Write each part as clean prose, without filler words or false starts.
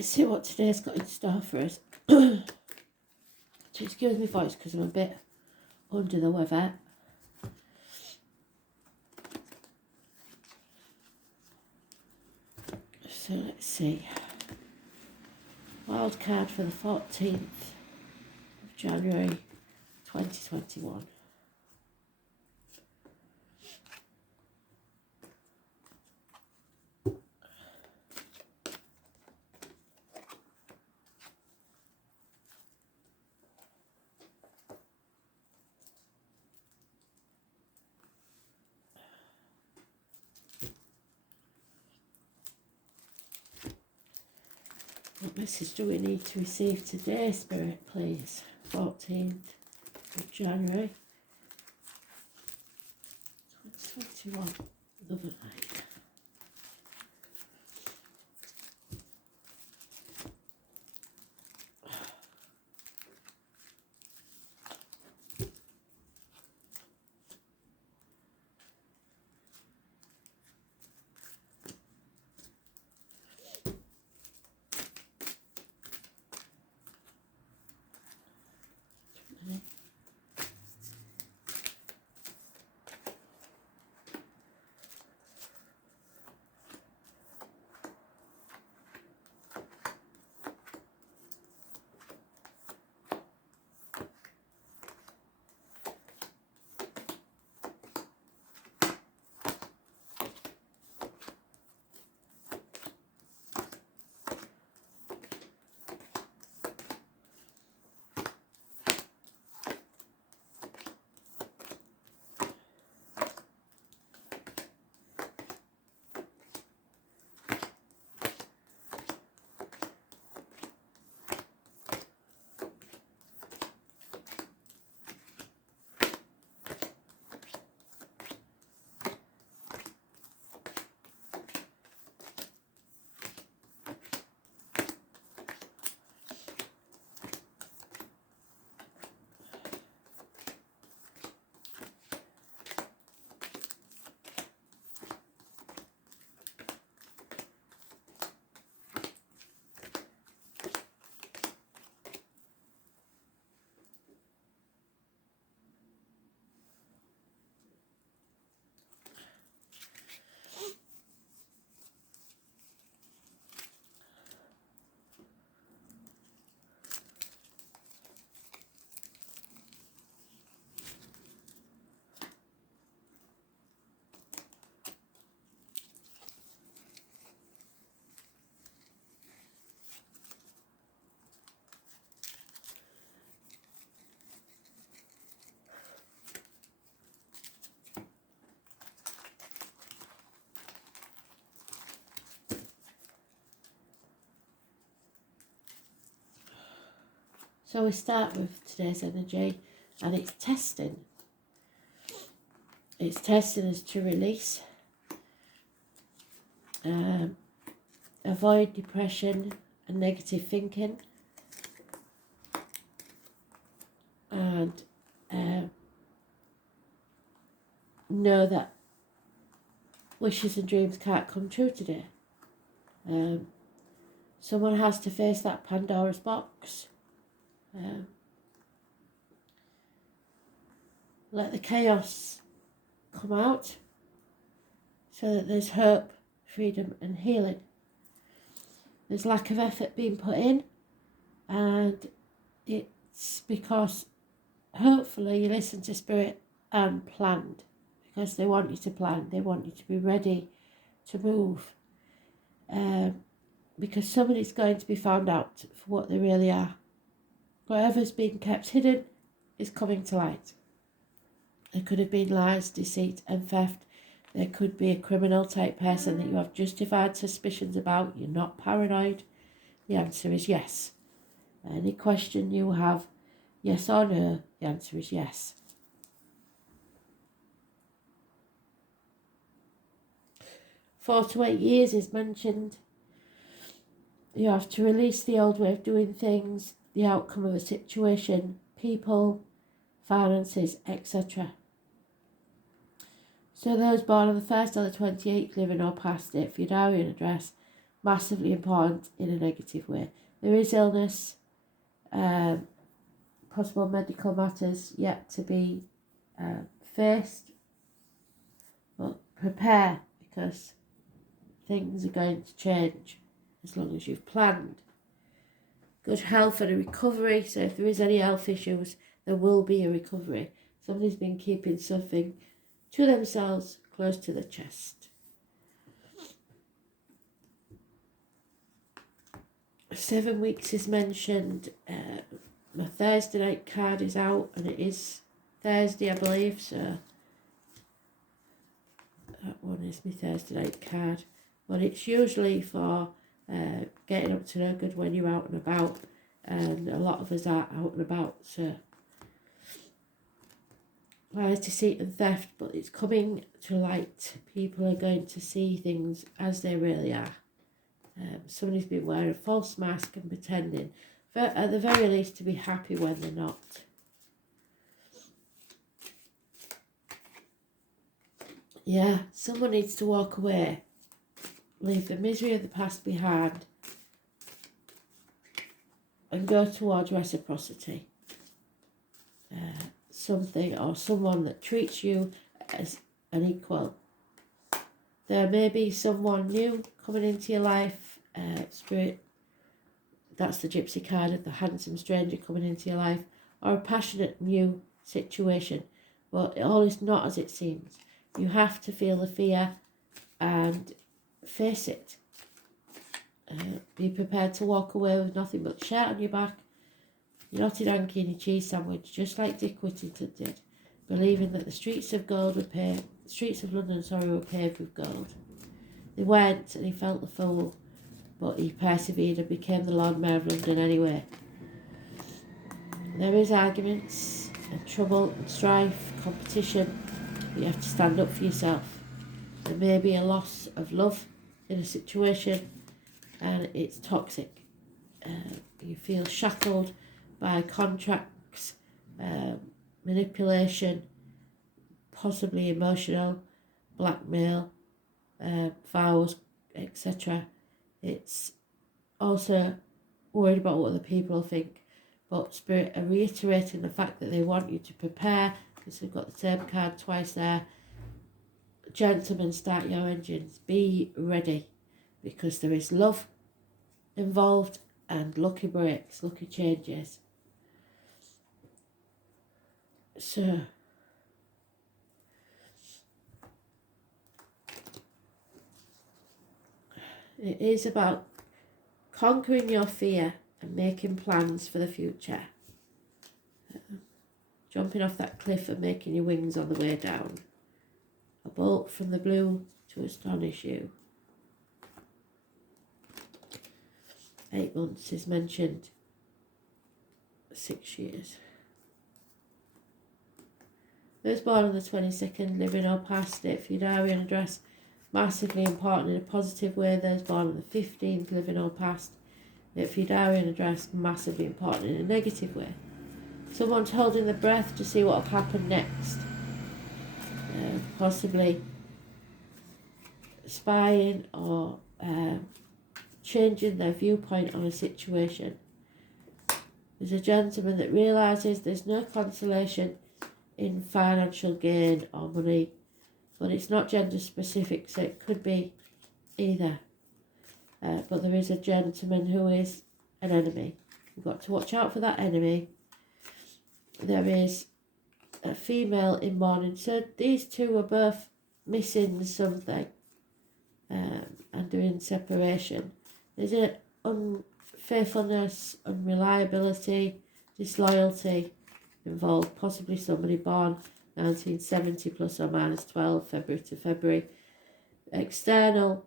Let's see what today's got in store for us. So excuse my voice because I'm a bit under the weather. So let's see. Wild card for the 14th of January 2021. What message do we need to receive today, Spirit, please? 14th of January 2021. Love and light. So we start with today's energy, and it's testing. It's testing us to release, avoid depression and negative thinking, and know that wishes and dreams can't come true today. Someone has to face that Pandora's box. Let the chaos come out so that there's hope, freedom and healing. There's lack of effort being put in, and it's because hopefully you listen to Spirit and planned, because they want you to plan, they want you to be ready to move, because somebody's going to be found out for what they really are. Whatever's being kept hidden is coming to light. There could have been lies, deceit and theft. There could be a criminal type person that you have justified suspicions about. You're not paranoid. The answer is yes. Any question you have, yes or no, the answer is yes. Four to 8 years is mentioned. You have to release the old way of doing things, the outcome of a situation, people, finances, etc. So those born on the 1st or the 28th, living or past it, for your diary and address, massively important in a negative way. There is illness, possible medical matters yet to be faced, but prepare, because things are going to change as long as you've planned. Good health and a recovery, so if there is any health issues, there will be a recovery. Somebody's been keeping something to themselves close to the chest. 7 weeks is mentioned. My Thursday night card is out, and it is Thursday, I believe, so that one is my Thursday night card. But it's usually for getting up to no good when you're out and about, and a lot of us are out and about, so lies, deceit and theft, but it's coming to light. People are going to see things as they really are. Somebody's been wearing a false mask and pretending, at the very least, to be happy when they're not. Yeah, someone needs to walk away, leave the misery of the past behind, and go towards reciprocity. Something or someone that treats you as an equal. There may be someone new coming into your life, spirit. That's the gypsy card of the handsome stranger coming into your life, or a passionate new situation. But all is not as it seems. You have to feel the fear and face it. Be prepared to walk away with nothing but shirt on your back, your knotted hanky and your cheese sandwich, just like Dick Whittington did, believing that the streets of London were paved with gold. They weren't, and he felt the fool, but he persevered and became the Lord Mayor of London anyway. There is arguments and trouble and strife, competition, but you have to stand up for yourself. There may be a loss of love in a situation, and it's toxic. You feel shackled by contracts, manipulation, possibly emotional, blackmail, vows, etc. It's also worried about what other people think, but Spirit are reiterating the fact that they want you to prepare, because we've got the same card twice there. Gentlemen, start your engines, be ready, because there is love involved and lucky breaks, lucky changes. So it is about conquering your fear and making plans for the future. Jumping off that cliff and making your wings on the way down. A bolt from the blue to astonish you. 8 months is mentioned. 6 years. Those born on the 22nd, living or past, date for your diary and address, massively important in a positive way. Those born on the 15th, living or past, date for your diary and address, massively important in a negative way. Someone's holding their breath to see what will happen next. Possibly spying or changing their viewpoint on a situation. There's a gentleman that realises there's no consolation in financial gain or money, but it's not gender specific, so it could be either. But there is a gentleman who is an enemy. You've got to watch out for that enemy. There is a female in mourning, so these two are both missing something and doing separation. There's a unfaithfulness, unreliability, disloyalty involved, possibly somebody born 1970 plus or minus 12, February to February. External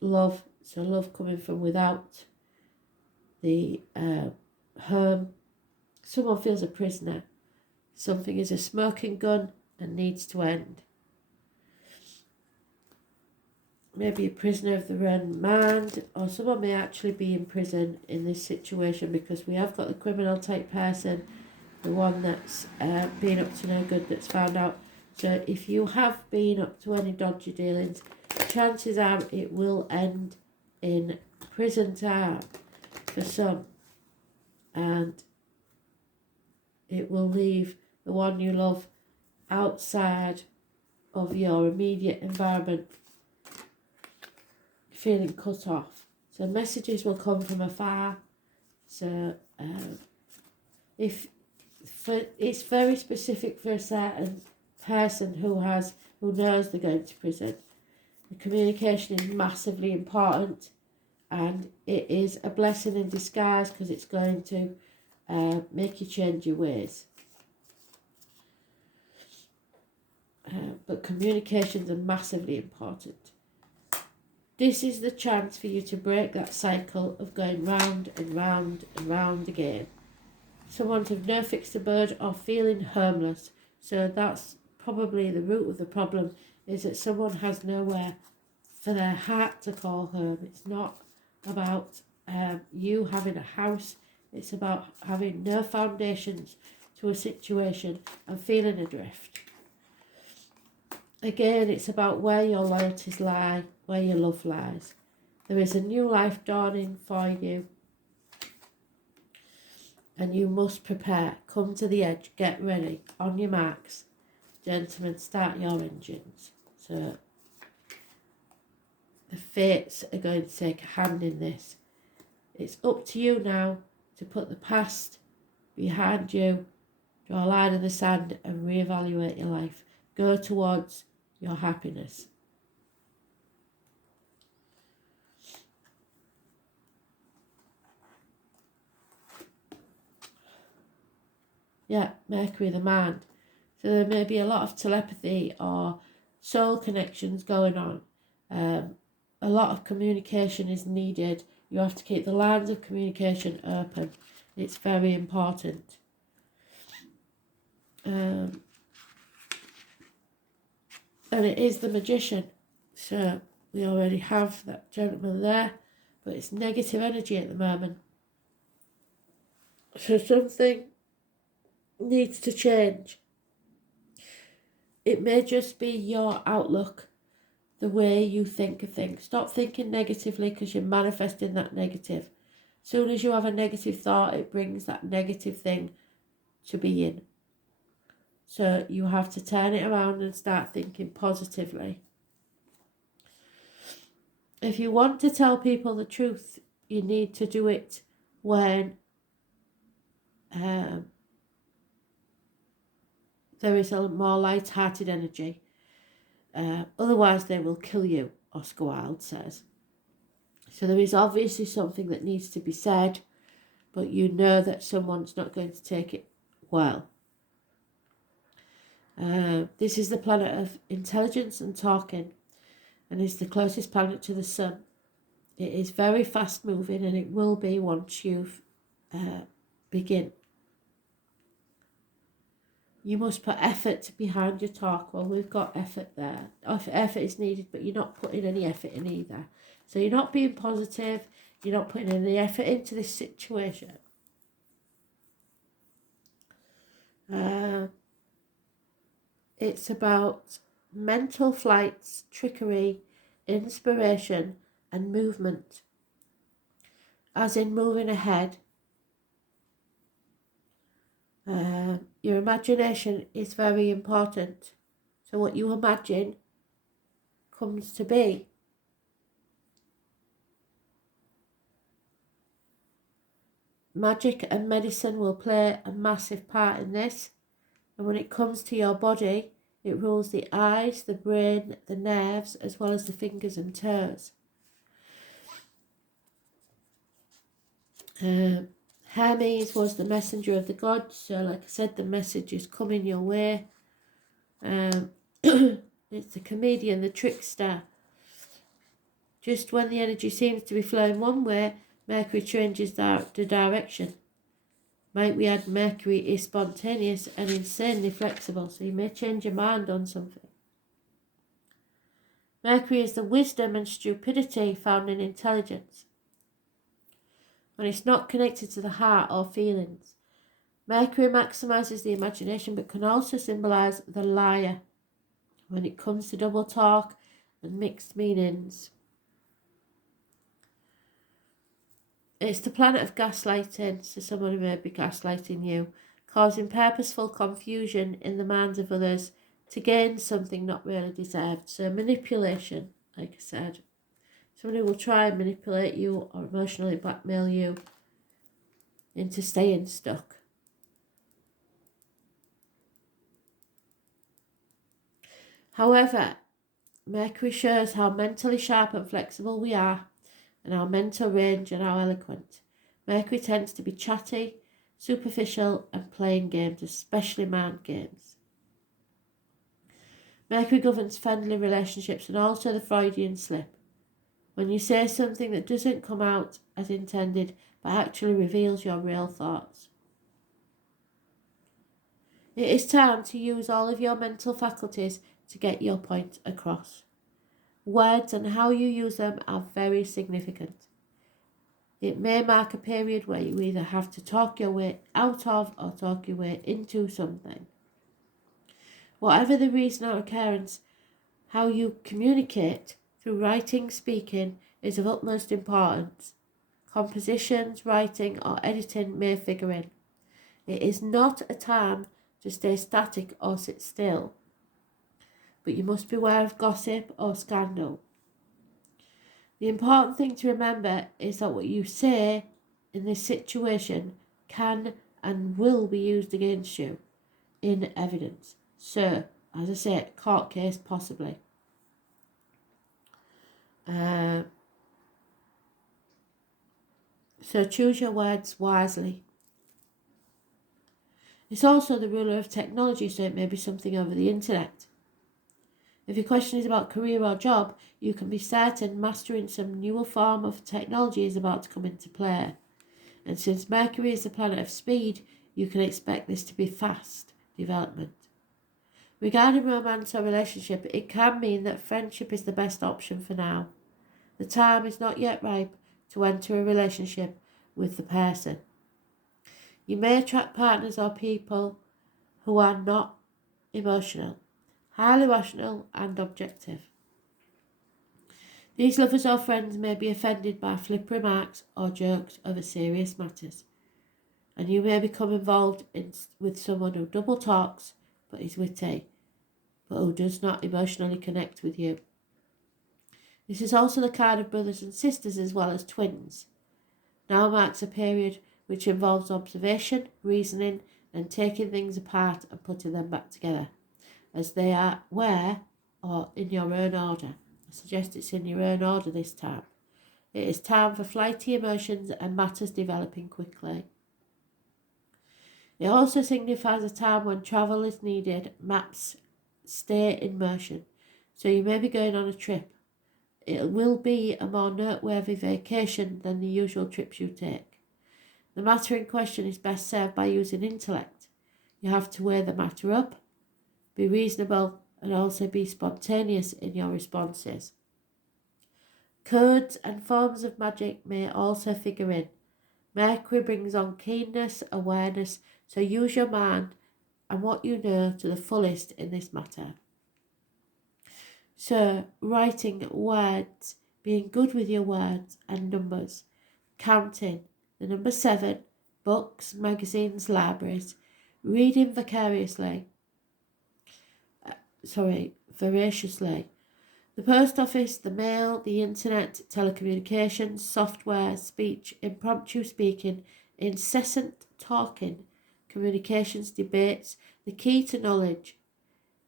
love, so love coming from without the home. Someone feels a prisoner. Something is a smoking gun and needs to end. Maybe a prisoner of their own mind, or someone may actually be in prison in this situation, because we have got the criminal type person, the one that's been up to no good, that's found out So if you have been up to any dodgy dealings, chances are it will end in prison time for some, and it will leave the one you love outside of your immediate environment feeling cut off. So messages will come from afar. So if it's very specific for a certain person who knows they're going to prison, the communication is massively important, and it is a blessing in disguise because it's going to make you change your ways. But communications are massively important. This is the chance for you to break that cycle of going round and round and round again. Someone with no fixed abode or feeling homeless. So that's probably the root of the problem, is that someone has nowhere for their heart to call home. It's not about you having a house. It's about having no foundations to a situation and feeling adrift. Again, it's about where your loyalties lie, where your love lies. There is a new life dawning for you, and you must prepare. Come to the edge, get ready, on your marks. Gentlemen, start your engines. So the fates are going to take a hand in this. It's up to you now to put the past behind you, draw a line in the sand and reevaluate your life. Go towards your happiness. Yeah, Mercury, the mind. So there may be a lot of telepathy or soul connections going on. A lot of communication is needed. You have to keep the lines of communication open. It's very important. And it is the Magician. So we already have that gentleman there, but it's negative energy at the moment. So something needs to change. It may just be your outlook, the way you think of things. Stop thinking negatively because you're manifesting that negative. As soon as you have a negative thought, it brings that negative thing to being. So you have to turn it around and start thinking positively. If you want to tell people the truth, you need to do it when there is a more light-hearted energy. Otherwise they will kill you, Oscar Wilde says. So there is obviously something that needs to be said, but you know that someone's not going to take it well. This is the planet of intelligence and talking, and is the closest planet to the sun. It is very fast moving, and it will be once you begin. You must put effort behind your talk. Well, we've got effort there. Effort is needed, but you're not putting any effort in either. So you're not being positive. You're not putting any effort into this situation. It's about mental flights, trickery, inspiration, and movement. As in moving ahead. Your imagination is very important. So what you imagine comes to be. Magic and medicine will play a massive part in this. And when it comes to your body, it rules the eyes, the brain, the nerves, as well as the fingers and toes. Hermes was the messenger of the gods, so like I said, the message is coming your way. It's the comedian, the trickster. Just when the energy seems to be flowing one way, Mercury changes the direction. Might we add Mercury is spontaneous and insanely flexible, so you may change your mind on something. Mercury is the wisdom and stupidity found in intelligence. When it's not connected to the heart or feelings. Mercury maximizes the imagination but can also symbolize the liar, when it comes to double talk and mixed meanings. It's the planet of gaslighting, so someone who may be gaslighting you, causing purposeful confusion in the minds of others to gain something not really deserved. So manipulation, like I said. Somebody will try and manipulate you or emotionally blackmail you into staying stuck. However, Mercury shows how mentally sharp and flexible we are, and our mental range and how eloquent. Mercury tends to be chatty, superficial, and playing games, especially mind games. Mercury governs friendly relationships and also the Freudian slip. When you say something that doesn't come out as intended, but actually reveals your real thoughts. It is time to use all of your mental faculties to get your point across. Words and how you use them are very significant. It may mark a period where you either have to talk your way out of or talk your way into something. Whatever the reason or occurrence, how you communicate through writing, speaking is of utmost importance. Compositions, writing or editing may figure in. It is not a time to stay static or sit still, but you must beware of gossip or scandal. The important thing to remember is that what you say in this situation can and will be used against you in evidence. So, as I say, court case possibly. So choose your words wisely. It's also the ruler of technology, so it may be something over the internet. If your question is about career or job, you can be certain mastering some newer form of technology is about to come into play. And since Mercury is the planet of speed, you can expect this to be fast development. Regarding romance or relationship, it can mean that friendship is the best option for now. The time is not yet ripe to enter a relationship with the person. You may attract partners or people who are not emotional, highly rational and objective. These lovers or friends may be offended by flip remarks or jokes over serious matters, and you may become involved with someone who double talks but is witty, but who does not emotionally connect with you. This is also the card of brothers and sisters as well as twins. Now marks a period which involves observation, reasoning, and taking things apart and putting them back together, as they are where or in your own order. I suggest it's in your own order this time. It is time for flighty emotions and matters developing quickly. It also signifies a time when travel is needed, maps stay in motion, so you may be going on a trip. It will be a more noteworthy vacation than the usual trips you take. The matter in question is best served by using intellect. You have to weigh the matter up, be reasonable, and also be spontaneous in your responses. Codes and forms of magic may also figure in. Mercury brings on keenness, awareness, so use your mind and what you know to the fullest in this matter. So, writing words, being good with your words and numbers, counting, the number 7, books, magazines, libraries, reading voraciously. The post office, the mail, the internet, telecommunications, software, speech, impromptu speaking, incessant talking, communications, debates, the key to knowledge,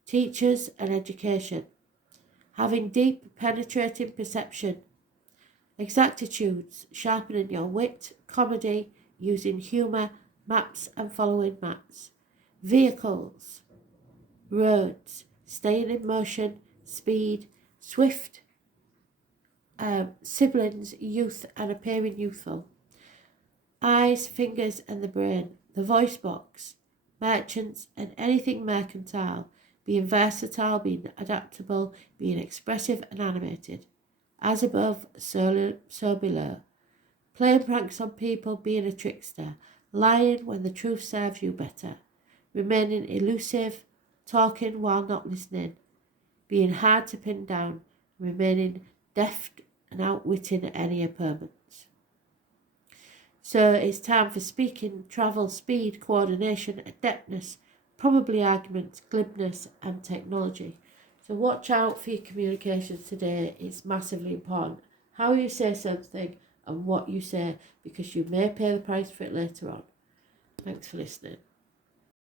teachers and education, having deep, penetrating perception, exactitudes, sharpening your wit, comedy, using humour, maps and following maps, vehicles, roads, staying in motion, speed, swift, siblings, youth and appearing youthful, eyes, fingers and the brain, the voice box, merchants and anything mercantile, being versatile, being adaptable, being expressive and animated. As above, so below. Playing pranks on people, being a trickster, lying when the truth serves you better, remaining elusive, talking while not listening, being hard to pin down, remaining deft and outwitting any opponents. So it's time for speaking, travel, speed, coordination, adeptness, probably arguments, glibness and technology. So watch out for your communications today. It's massively important how you say something and what you say, because you may pay the price for it later on. Thanks for listening.